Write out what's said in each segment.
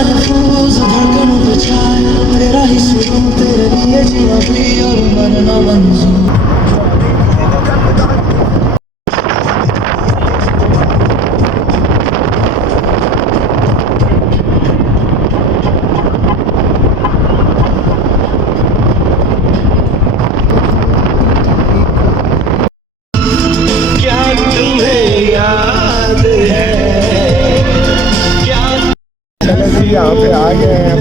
महफूज धड़कनों पे छाए तेरा ही सुरूं तेरे लिए जीना भी और मरना मंजूर। क्या तुम्हें याद है क्या? चलो जी यहाँ पे आ गए हैं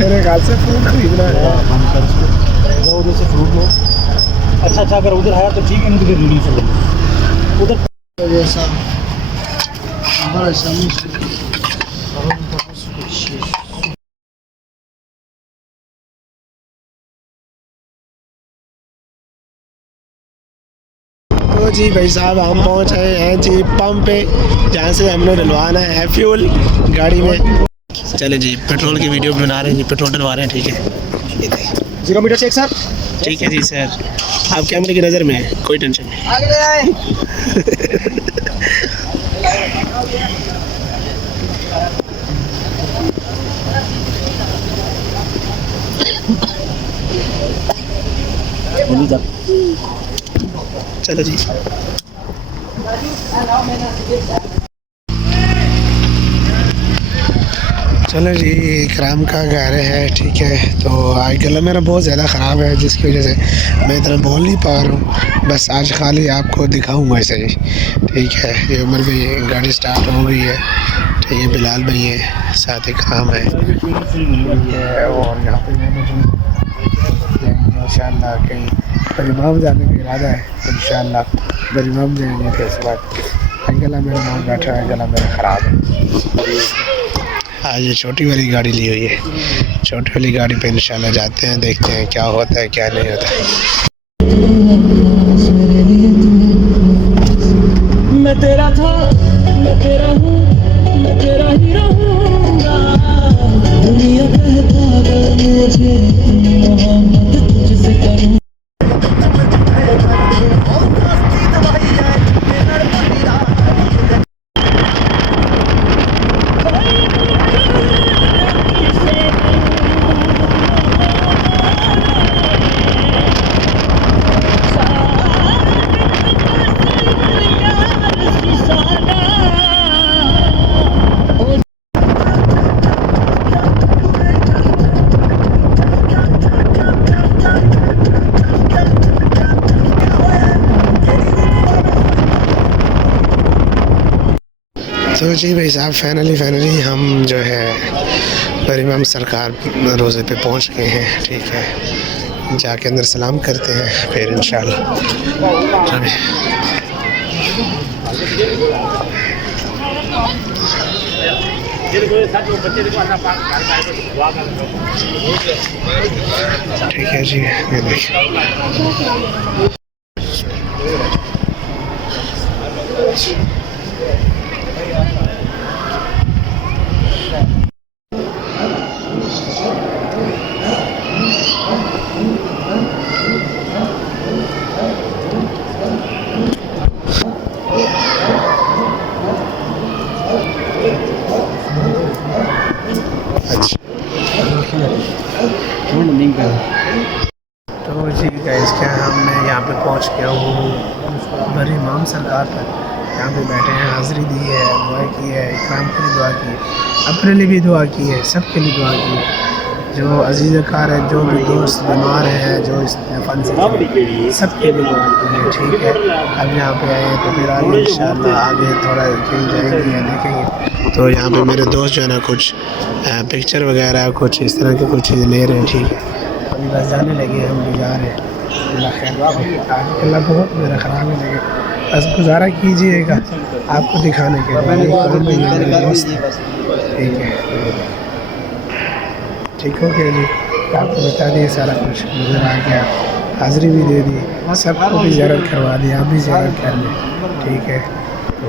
मेरे ख्याल से फ्रूट खरीदना है। उधर से फ्रूट लो। अच्छा अगर उधर है तो ठीक है, नहीं तो फिर रीडिंग से लो उधर जैसा बड़ा सा तो जी भाई साहब हम पहुंच रहे हैं जी पंप पे, जहाँ से हमने डलवाना है फ्यूल गाड़ी में। चले जी पेट्रोल की वीडियो बना रहे हैं जी, पेट्रोल डलवा रहे हैं। ठीक है 0 मीटर चेक सर। ठीक है जी सर, आप कैमरे की नज़र में है, कोई टेंशन नहीं। आगे आए। चलो जी चलो जी इकराम का घर है। ठीक है तो आज गला मेरा बहुत ज़्यादा ख़राब है, जिसकी वजह से मैं इतना बोल नहीं पा रहा हूँ। बस आज खाली आपको दिखाऊंगा ऐसे ही। ठीक है ये उमर भी गाड़ी स्टार्ट हो गई है। ठीक है बिलाल भाई है, साथ इकराम है और यहाँ पे इंशाल्लाह कहीं बरीमाम जाने का इरादा है। इंशाल्लाह बरीमाम जाएंगे फिर उसके बाद। गला मेरा नाम बैठा है, गला मेरा ख़राब है। आज ये छोटी वाली गाड़ी ली हुई है, छोटी वाली गाड़ी पे इंशाल्लाह जाते हैं, देखते हैं क्या होता है क्या नहीं होता है। मैं तेरा था, मैं तेरा हूँ, मैं तेरा ही रहूँगा। दुनिया कहता अगर मुझे मोहब्बत तुझसे करूँ। तो जी भाई साहब फाइनली हम जो है इमाम सरकार रोज़े पे पहुंच गए हैं। ठीक है जाके अंदर सलाम करते हैं फिर इंशाल्लाह। ठीक है जी ये देखिए तो जी गाइस क्या हमने यहाँ पे पहुँच गया हूँ बड़ी इमाम सरकार पर। यहाँ पे बैठे हैं, हाज़िरी दी है, दुआ की है, इकराम के लिए दुआ की है, अपने लिए भी दुआ की है, सब के लिए दुआ की है। जो अजीज़ कार है, जो भी दोस्त बीमार है, जो इस फन से सब के लिए दुआ की है। ठीक है अब यहाँ पे आए तो फिर आगे इंशाल्लाह आगे थोड़ा कहीं जाएंगे या देखेंगे। तो यहाँ पे मेरे दोस्त जो है ना कुछ पिक्चर वगैरह कुछ इस तरह की कुछ चीज़ ले रहे हैं। ठीक है अभी बस जाने लगे, हम भी जा रहे हैं। अल्लाह बहुत मेरा ख़राब है, लगे बस गुजारा कीजिएगा आपको दिखाने के लिए दोस्त। ठीक है ठीक हो गया जी, आपको बता दिए सारा कुछ, नज़र आ गया, हाज़िरी भी दे दी, सबको भी ज़ियारत करवा दी, आप भी ज़ियारत कर लें। ठीक है तो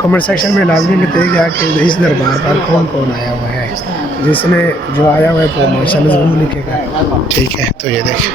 कमेंट सेक्शन में लाजमी बताइएगा कि इस दरबार पर कौन कौन आया हुआ है, जिसने जो आया हुआ है तो माशाल्लाह ज़रूर लिखेगा। ठीक है तो ये देखें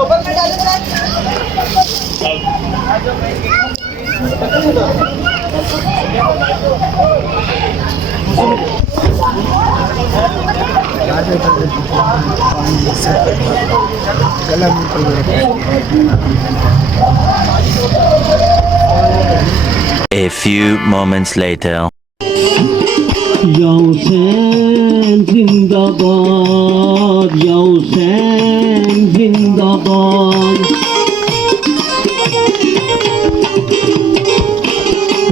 A few moments later. या हुसैन जिंदाबाद, या हुसैन जिंदाबाद।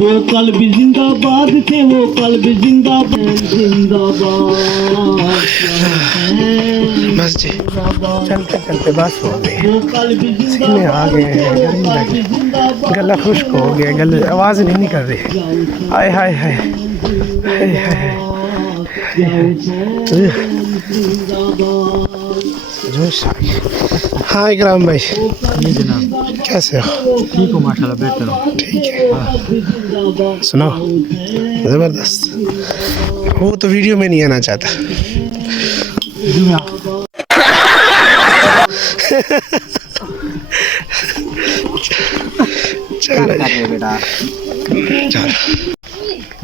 वो कल भी जिंदाबाद थे, वो कल भी जिंदाबाद जिंदाबाद। बस जी, चलते चलते बस हो गई, वो कल भी सीने आ गए हैं, गर्मी लगी, गला खुश्क हो गया, गले आवाज़ नहीं निकल रही। हाय हाय हाय हाय हाय। जोश आ गया। हाँ इकराम भाई, जी जनाब, कैसे हो? ठीक हो माशाल्लाह, बेहतर हो। ठीक है। सुनो, ज़बरदस्त। वो तो वीडियो में नहीं आना चाहता। चलो बेटा, चलो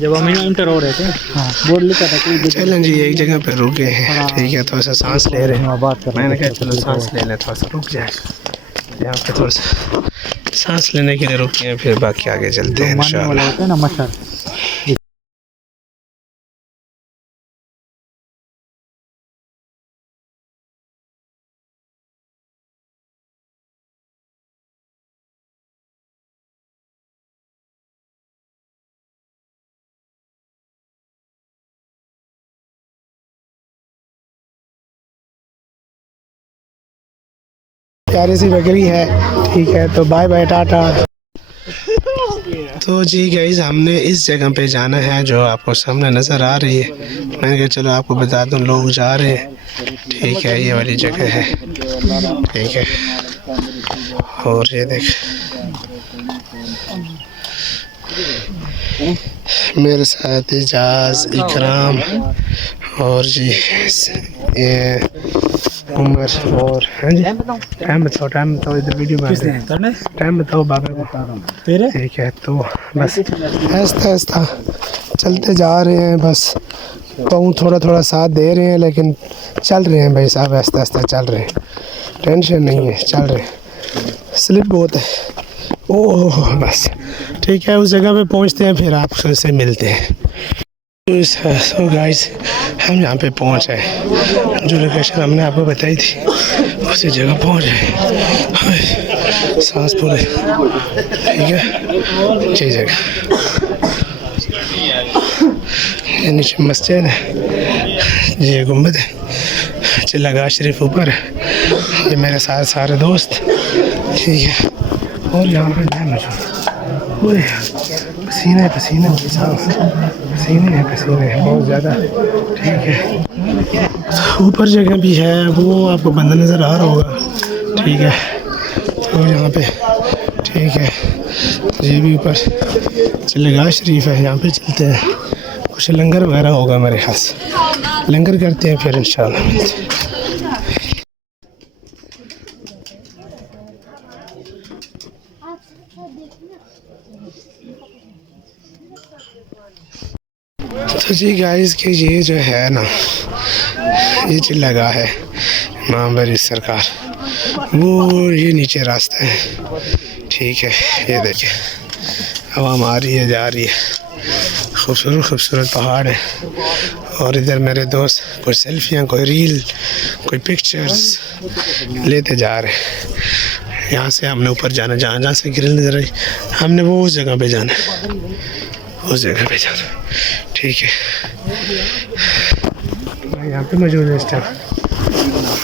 जब हम इंटर हो रहे थे, हाँ, बोर्ड लिखा था कोई चलें जी, एक जगह पे रुके हैं, ठीक है, थोड़ा सा सांस ले रहे हैं। बात कर रहे मैंने कहा चलो सांस ले लें, थोड़ा सा रुक जाए यहाँ पे, थोड़ा सा सांस लेने के लिए रुके हैं, फिर बाकी आगे चलते हैं मानने वाला इंशाल्लाह। होता है ना मच्छर। प्यारी सी बकरी है, ठीक है, तो बाय बाय टाटा। तो जी गाइस, हमने इस जगह पे जाना है जो आपको सामने नज़र आ रही है। मैंने कहा चलो आपको बता दूं, लोग जा रहे हैं, ठीक है, ये वाली जगह है, ठीक है। और ये देख, मेरे साथ इजाज़, इकराम और जी ये उमर और हाँ जी, टाइम बताओ इधर वीडियो में टाइम बताओ बाबा, बता रहा हूँ तेरे, ठीक है। तो बस आहिस्ता आहिस्ता चलते जा रहे हैं, बस पाँव थोड़ा थोड़ा साथ दे रहे हैं, लेकिन चल रहे हैं भाई साहब, आहिस्ता आहिस्ता चल रहे हैं, टेंशन नहीं है, चल रहे हैं। स्लिप बहुत है, ओह बस ठीक है, उस जगह पे पहुंचते हैं, फिर आपसे मिलते हैं। सो गाइस, हम यहाँ पे पहुँच गए, जो लोकेशन हमने आपको बताई थी उसी जगह पहुँच गए। सांस पूरे, ठीक है, यही जगह, ये नीचे मस्जिद है, ये गुम्बद है, चिल्लागाह शरीफ ऊपर है, ये मेरे साथ सारे दोस्त, ठीक है। और यहाँ पे पूरे पसीने पसीने पसीने बहुत ज़्यादा, ठीक है। ऊपर जगह भी है, वो आपको बंदा नज़र आ रहा होगा, ठीक है। तो यहाँ पे ठीक है, ये भी ऊपर चिल्लागाह शरीफ है, यहाँ पे चलते हैं, कुछ लंगर वगैरह होगा मेरे ख्याल से, लंगर करते हैं, फिर इंशाल्लाह मिलते हैं। तो जी गाइस कि ये जो है ना, ये चिल्लागाह है इमाम बरी सरकार, वो ये नीचे रास्ता है, ठीक है। ये देखिए हवा आ रही है, जा रही है, खूबसूरत खूबसूरत पहाड़ है। और इधर मेरे दोस्त कोई सेल्फियाँ, कोई रील, कोई पिक्चर्स लेते जा रहे हैं। यहाँ से हमने ऊपर जाना, जहाँ से गिरिल नजर आई, हमने वो उस जगह पे जाना, उस जगह पे जाना, ठीक है। यहाँ पे मौजूद है इस टाइम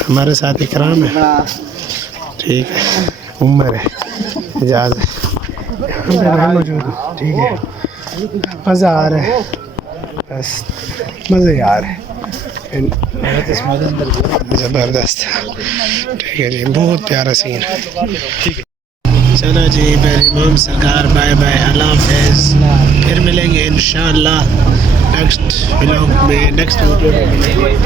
हमारे साथ इकराम है, ठीक है, उमर है, इजाज़ है, मैं मौजूद हूँ, ठीक है। मज़ा आ रहा है, बस मज़े आ रहे हैं, ज़बरदस्त, ठीक है जी, बहुत प्यारा सीन है। चलो जी, मेरे इमाम सरकार, बाय बाय, अल्लाह हाफ़िज़, फिर मिलेंगे इंशाअल्लाह नेक्स्ट व्लॉग में, नेक्स्ट वीडियो में मिलेंगे।